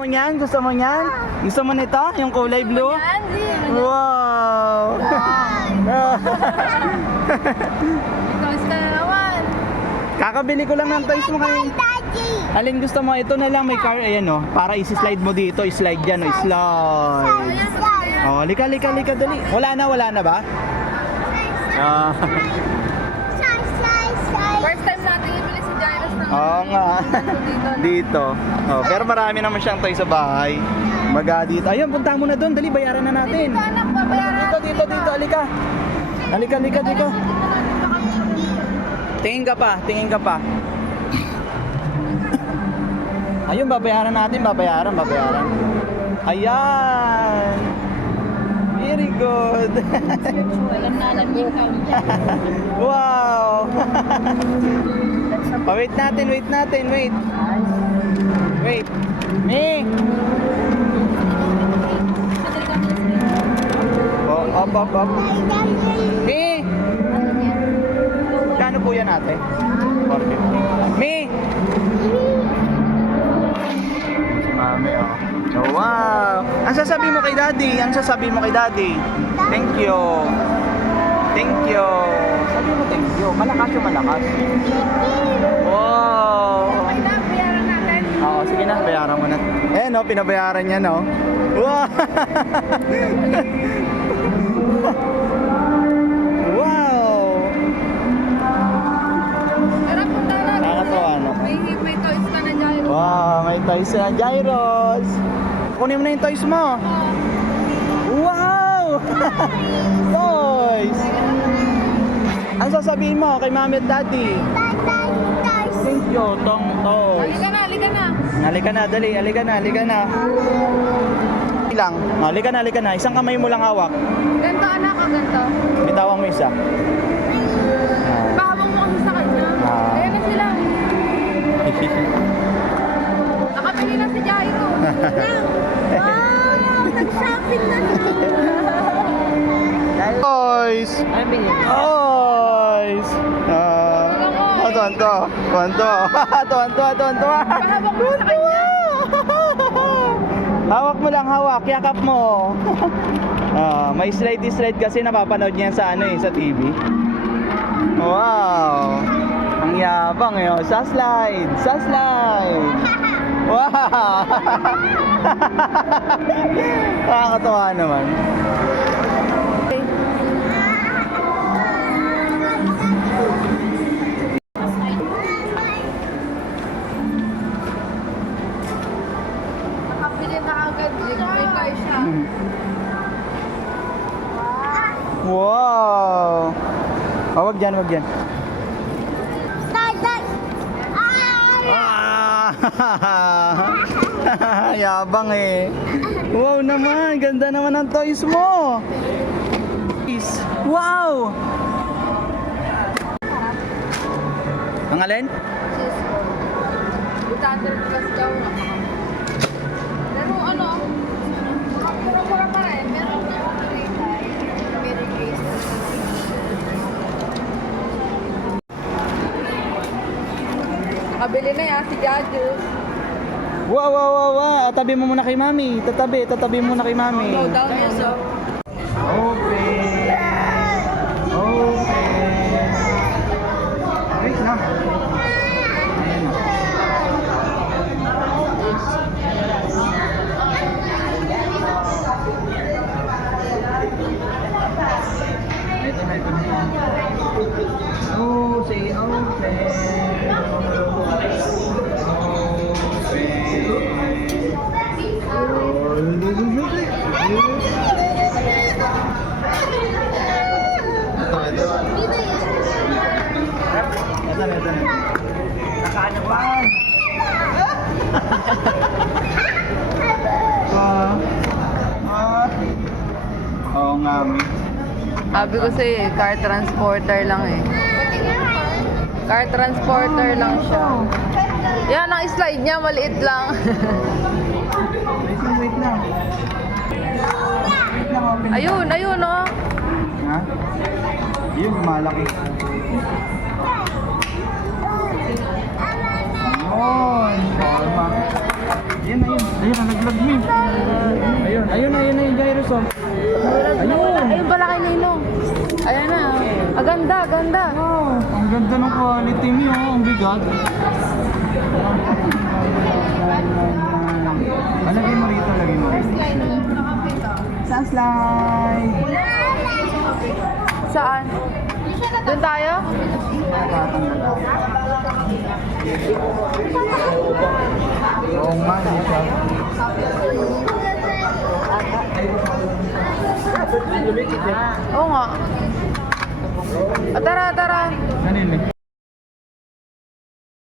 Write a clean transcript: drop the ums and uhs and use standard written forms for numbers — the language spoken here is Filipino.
mo niyan? Gusto mo niyan? Gusto mo nito? Yung kulay blue? Wow! Toys ka na naman. Kakabili ko lang ng toys mo kayo. Alin gusto mo? Ito na lang may car. Ayan o. Para isi-slide mo dito. I-slide dyan o. Slide. Oh, lika dali. Wala na ba? Ah. First time natin ibili si Jairus ng Oo nga. dito. Dito. Oh, pero marami naman siyang toy sa bahay. Baga dito. Ayun, punta mo na doon. Dali, bayaran na natin. Anak, babayaran. Dito. Alika. Alika dito. Tingin ka pa. Ayun, babayaran natin. Babayaran. Ayan. Very good. Alam na yung count. Wow. Wait natin. Wait. Me. Oh, up. Me. Kano po yan ate? 450. Me. Si mami oh. Oh, wow. Ang sasabi mo kay daddy? Thank you. Sabi mo thank you. Malakas yung malakas. Wow. Okay na, bayaran natin. Oo, sige na, bayaran mo na. Eh no, pinabayaran niya no. Wow. Wow. Tara, punta na. Nakakatawa, no? May toys ka na, Jairus. Wow, may toys na Gyros. Kunin mo na yung toys mo. Wow! Toys! Ang sasabihin mo kay mami at daddy? Thank you, tong toys. Halika na. Halika na, dali. Halika na. Ilang. Halika na. Isang kamay mo lang hawak. Ganto anak, ganto. Bitawan mo isa. Pahabang mo kasi sa kanya. Ah. Ayan na sila. Nakabili na si Jairus. Wow! Nag-shopping na Toys! Toys! Tuwan-tuwa. Pahabang mo sa kanya. Hawak mo lang, yakap mo. May slide kasi napapanood niya sa sa TV. Wow! Ang yabang eh. Sa slide. Wow! Nakakatawa naman. Nakabili na agad. May car siya. Wow! Wag dyan. Yabang eh. Wow naman, ganda naman ng toys mo. Wow! Ang alin? Thunder plus daw. Pero mura pa rin. Meron na very case. Nakabili na yan si Jairus. Wow. Tabi mo muna kay mami. Tatabi muna kay mami. Go down yun, so. Open. Wait na. Ayan na. Ito na. Oh, say open. Ito na. Nakaano pa? Oo nga, mi. Sabi ko sa'yo, car transporter lang eh. Car transporter lang siya. Yan, ang slide niya, maliit lang. Wait lang. Open. Ayun oh. Ha? Yun, malaki. Yun, forma. Ayun, ayun. Ayun, nalaglag mo eh. Ayun, ayun, ayun na yung gyros oh. Ayun. Ayun pala kay Ninong. Ayan na. Ah, ganda, ganda. Oh, ang ganda ng quality niyo, ang bigat. Lagay mo rito, lagay mo rito. Sa slide. Saan? Doon tayo? Oo nga, hindi siya. Oo nga. Ah, tara, tara.